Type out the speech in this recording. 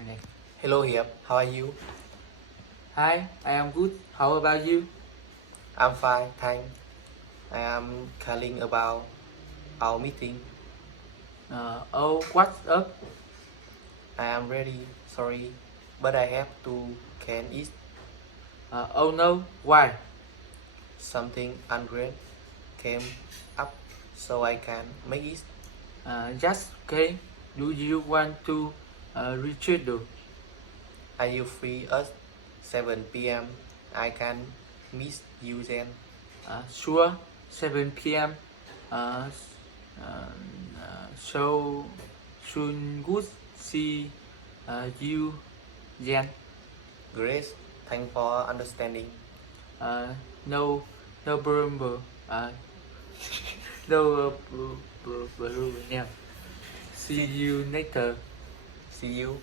Okay. Hello Hiệp, how are you? Hi, I am good. How about you? I'm fine, thanks. I am calling about our meeting. Oh, what's up? I am ready, sorry, but I have to can eat Oh no, why? something ungreat came up so I can make it. Just okay. Do you want to reschedule? Are you free at 7 p.m.? I can miss you then. Sure, 7 p.m. Uh, s- uh, so soon good see you then. Grace, thanks for understanding. Uh, no, no problem. No problem. Yeah. See See, you later. see you.